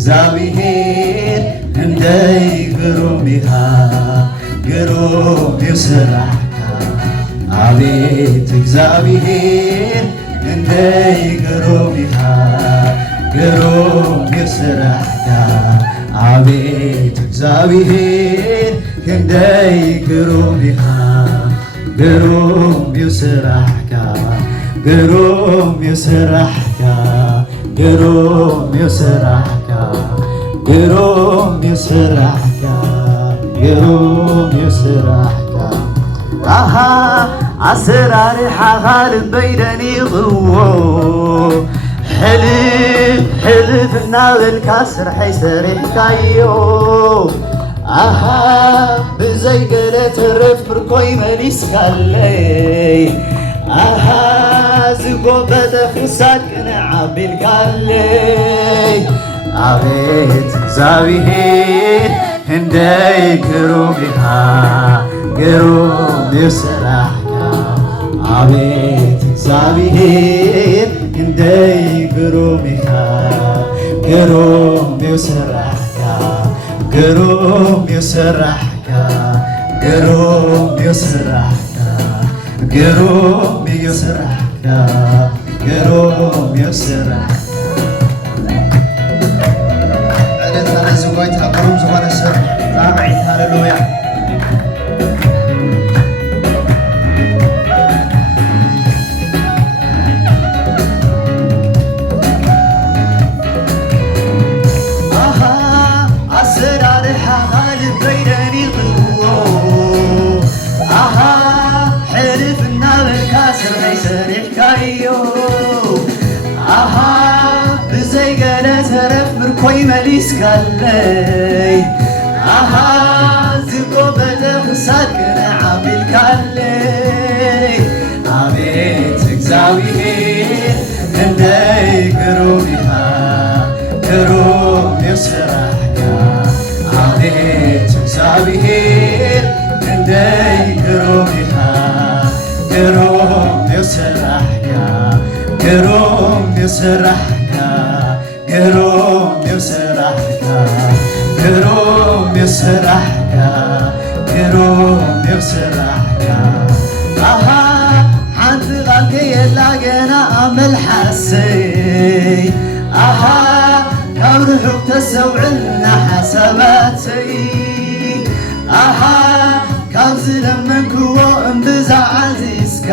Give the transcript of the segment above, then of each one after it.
እግዚአብሔር እንደይ ግሩም ኢኻ ግሩም ይስራሕካ አቤት እግዚአብሔር እንደይ ግሩም ኢኻ ግሩም ይስራሕካ አቤት እግዚአብሔር እንደይ ግሩም ኢኻ ግሩም ይስራሕካ ግሩም ይስራሕካ ግሩም ይስራሕካ ግሩም ይስራሕካ ግሩም ይስራሕካ አሃ ኣሰራርሓኻ ልበይ ደኒቕዎ ሕልፍ ሕልፍ እናበልካ ስርሐይ ሰሪሕካዮ አሃ ብዘይገለ ተረፍ ፍርቆይ መሊስካለይ አሃ ዝጎበጠ ክሳድ ቅንዕ ዓቢልካለይ አቤት እግዚአብሔር እንደይ ግሩም ኢኻ ግሩም ይስራሕካ አቤት እግዚአብሔር እንደይ ግሩም ኢኻ ግሩም ይስራሕካ ግሩም ይስራሕካ ግሩም ይስራሕካ ግሩም ይስራሕካ ግሩም ይስራሕካ ዕለታና ዝጎይታ ግሩም ዝኾነ ሰብ ጣዕሚት ሃሌሉያ ኮይ መሊስካለይ አሃ ዝጎበጠ ክሳድ ቅንዕ ዓቢልካለይ አቤት እግዚአብሔር እንደይ ግሩም ኢኻ ግሩም ይስራሕካ አቤት እግዚአብሔር እንደይ ግሩም ኢኻ ግሩም ይስራሕካ ግሩም ይስራሕካ ግሩም ይስራሕካ ግሩም ይስራሕካ ግሩም ይስራሕካ አሃ ሓንቲ ቓልከ የላ ገና ኣመልሓሰይ አሃ ካብ ርሑቕ ተሰውዕልና ሓሳባተይ አሃ ካብ ዝለመንክዎ እምብዛ ዓዚዝካ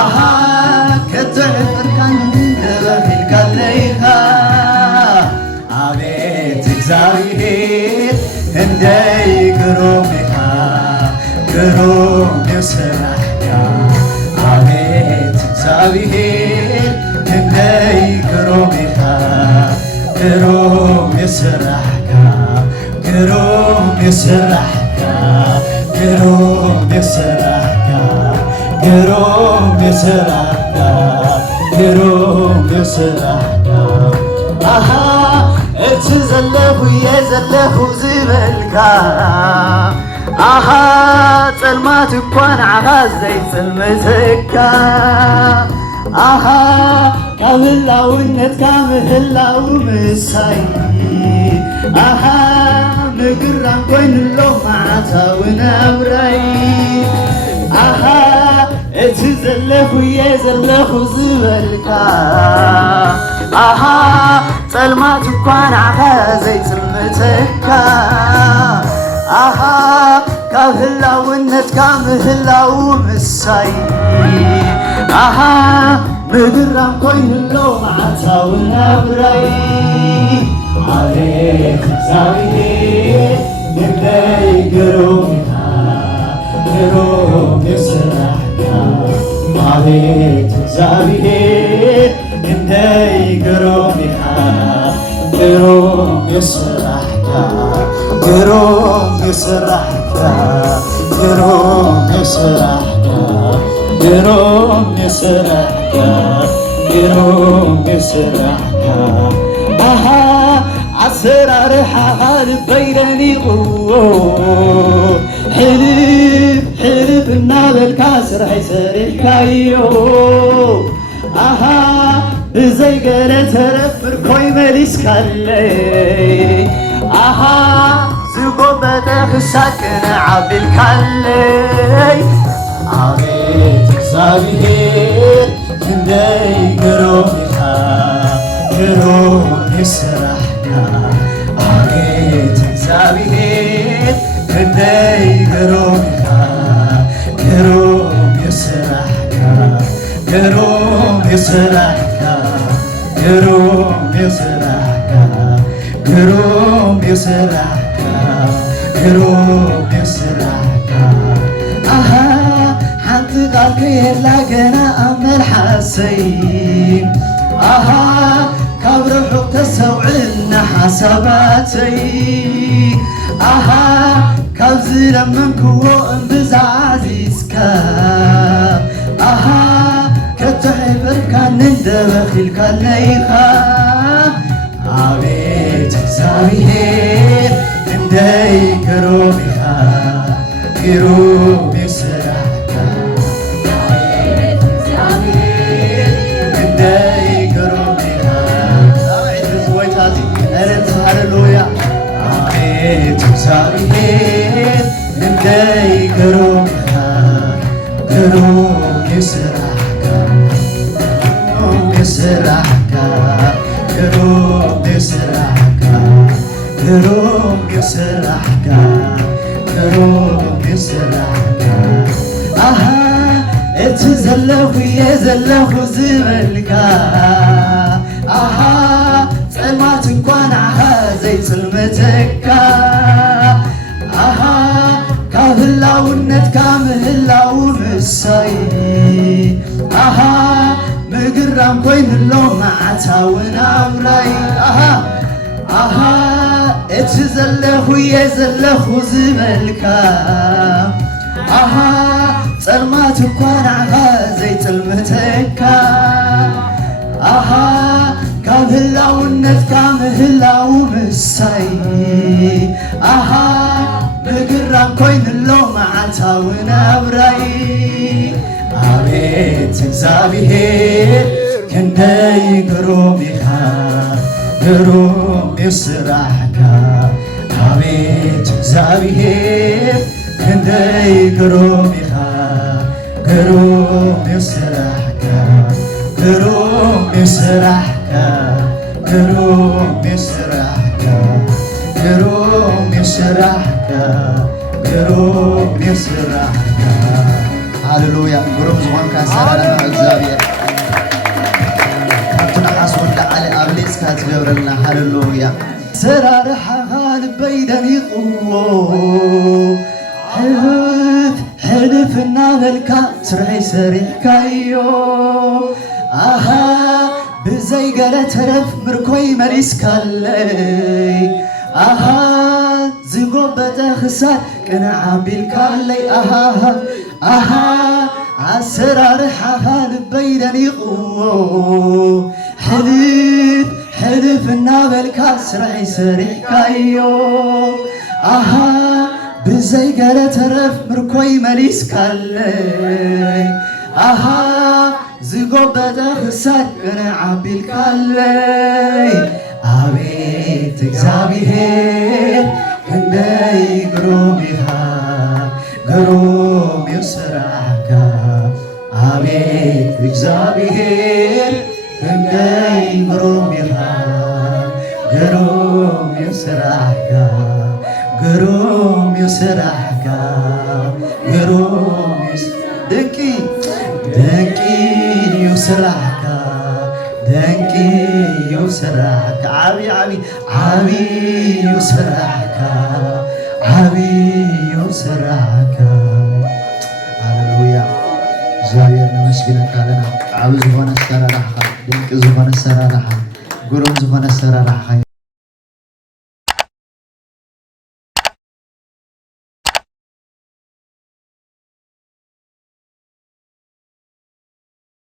አሃ ከተዕፍርካን ደበፊልካለይኻ አቤት እግዚአብሔር እንደይ ግሩም ኢኻ ግሩም ይስራሕካ አቤት እግዚአብሔር እንደይ ግሩም ኢኻ ግሩም ይስራሕካ ግሩም ይስራሕካ ግሩም ይስራሕካ ግሩም ይስራሕካ ግሩም ይስራሕካ አሃ እቲ ዘለኹ እየ ዘለኹ ዝበልካ አሃ ጸልማት እኳ ንዓኻ ዘይጽልምትካ አሃ ካብ ህላውነትካ ምህላው ምሳይ አሃ ምግራም ኮይኑሎ ማዓታው ናብራይ አሃ እቲ ዘለኹ እየ ዘለኹ ዝበልካ አሃ ጸልማት እኳ ንዓኻ ዘይጽልምትካ አሃ ካብ ህላውነትካ ምህላው ምሳይ አሃ ምግራም ኮይኑሎ ማዓታው ናብራይ አቤት እግዚአብሔር እንደይ ግሩም ኢኻ ግሩም ይስራሕካ አቤት እግዚአብሔር እንደይ ግሩም ኢኻ ግሩም ይስራሕካ ግሩም ይስራሕካ ግሩም ይስራሕካ ግሩም ይስራሕካ ግሩም ይስራሕካ አሃ ኣሰራርሓኻ ልበይ ደኒቕዎ ሕልፍ ሕልፍ እናበልካ ስራሕይ ሰሪሕካዮ አሃ ብዘይገለ ተረፍርኮ ምርኮይ መሊስካለይ ኣሃ ዝጎበጠ ክሳድ ቅንዓቢልካለይ ኣቤት እግዚአብሔር ክንደይ ግሩም ኢኻ ግሩም ይስራሕካ ኣቤት እግዚአብሔር ክንደይ ግሩም ኢኻ ግሩም ይስራሕካ ግሩም ይስራሕካ ግሩም ይስራሕካ ግሩም ይስራሕካ ግሩም ይስራሕካ ኣሃ ሓንቲ ቃል ከየላ ገና ኣብ መልሓሰይ ኣሃ ካብ ርሑቕ ተሰውዕልና ሓሳባተይ ኣሃ ካብ ዝለመንክዎ እምብዛ ዓዚዝካ ኣሃ ከተሕበርካኒ እንደበኺልካለይኻ ኣቤት እግዚአብሔር ክንደይ ግሩም ኢኻ ግሩም ይስራሕካ ኣቤት እግዚአብሔር ክንደይ ግሩም ኢኻ ሳምዒት ህዝቦይ ታዚ እረን ሃሌሉያ ኣቤት እግዚአብሔር ክንደይ ግሩም ኢኻ ግሩም ይስራሕካ ግሩም ይስራሕካ ግሩም ይስራሕካ ግሩም ይስራሕካ ግሩም ይስራሕካ ኣሃ እቲ ዘለኹ እየ ዘለኹ ዝበልካ ኣሃ ጸልማት እንኳን ዓኻ ዘይጽልመተካ ኣሃ ካብ ህላውነትካ ምህላው ምሳይ ኣሃ ምግራም ኮይኑሎ መዓታውን ኣብራይ ኣሃ እቲ ዘለኹ እየ ዘለኹ ዝበልካ ኣሃ ጸልማት እኳ ንዓኻ ዘይጽልመተካ ኣሃ ካብ ህላውነትካ ምህላው ምሳይ ኣሃ ምግራም ኮይኑሎ መዓታውን ኣብራይ አቤት እግዚአብሔር ክንደይ ግሩም ኢኻ ግሩም ይስራሕካ አቤት እግዚአብሔር ክንደይ ግሩም ኢኻ ግሩም ይስራሕካ ግሩም ይስራሕካ ግሩም ይስራሕካ ግሩም ይስራሕካ ግሩም ይስራሕካ ሃሌሉያ ግሩም ዝኾንካ ሰላም እግዚአብሔር ካብትና ሓስወን ላዓለ ኣብሊፅካ ትገብረልና ሃሌሉያ ሰራርሓኻ ልበይ ደኒቕዎ ሕልፍ እናበልካ ስርሐይ ሰሪሕካዮ ኣሃ ብዘይ ገለ ተረፍ ምርኮይ መሊስካለይ ኣሃ ዝጎበጠ ክሳድ ቅንዕ ኣቢልካለይ ኣሃ ኣሰራርሓኻ ልበይ ደኒቕዎ ሕልፍ እናበልካ ስርሐይ ሰሪሕካዮ ኣሃ ብዘይ ገለ ተረፍ ምርኮይ መሊስካለይ ኣሃ ዝጎበጠ ክሳድ ቅንዕ ኣቢልካለይ አቤት እግዚአብሔር ክንደይ ግሩም ኢኻ ግሩም ይስራሕካ አቤት እግዚአብሔር ክንደይ ግሩም ኢኻ ግሩም ይስራሕካ ግሩም ይስራሕካ ግሩም ድንቂ ይስራሕካ ደንቂ ይስራሕካ ዓብዪ ይስራሕካ ዓብዪ ይስራሕካ ሃሌሉያ እግዚአብሔር ነመስግነካ ኣለና ዓብዪ ዝኾነ ኣሰራርሓኻ ድንቂ ዝኾነ ኣሰራርሓ ግሩም ዝኾነ ኣሰራርሓ